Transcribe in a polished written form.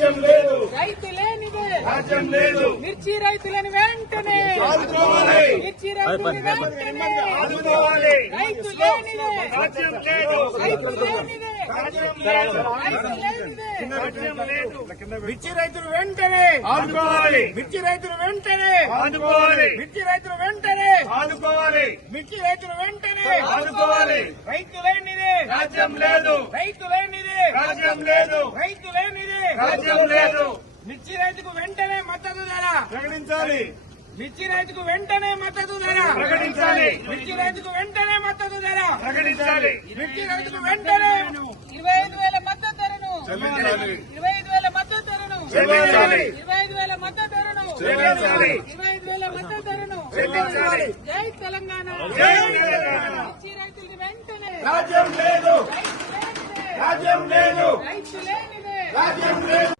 రాజ్యం లేదు, రైతులేనిదే రాజ్యం లేదు, మిర్చి రైతులను వెంటనే ఆదుకోవాలి, మిర్చి రైతులను వెంటనే ఆదుకోవాలి, రైతులేనిదే రాజ్యం లేదు, రైతులేనిదే రాజ్యం లేదు, రైతులేనిదే రాజ్యం లేదు, మిర్చి రైతులు వెంటనే ఆదుకోవాలి, మిర్చి రైతులు వెంటనే ఆదుకోవాలి, మిర్చి రైతులు వెంటనే ఆదుకోవాలి, మిర్చి రైతులు వెంటనే ఆదుకోవాలి, రైతులేనిదే రాజ్యం లేదు, రైతులేనిదే రాజ్యం లేదు, రైతులేనిదే రాజ్యం లేదు, మిర్చి రైతుకు వెంటనే మద్దతు ధర ప్రకటించాలి, మిర్చి రైతుకు వెంటనే మద్దతు ధర ప్రకటించాలి, మిర్చి రైతుకు వెంటనే మద్దతు ధర ప్రకటించాలి, మిర్చి రైతుకు వెంటనే 25,000 మద్దతు ధరను చెల్లించాలి, 25,000 మద్దతు ధరను చెల్లించాలి, 25,000 మద్దతు ధరను చెల్లించాలి, 25,000 మద్దతు ధరను చెల్లించాలి. జై తెలంగాణ జై తెలంగాణ. మిర్చి రైతులకు వెంటనే రాజ్యం లేదు, రైతులేనిదే రాజ్యం లేదు, రైతులేనిదే రాజ్యం లేదు.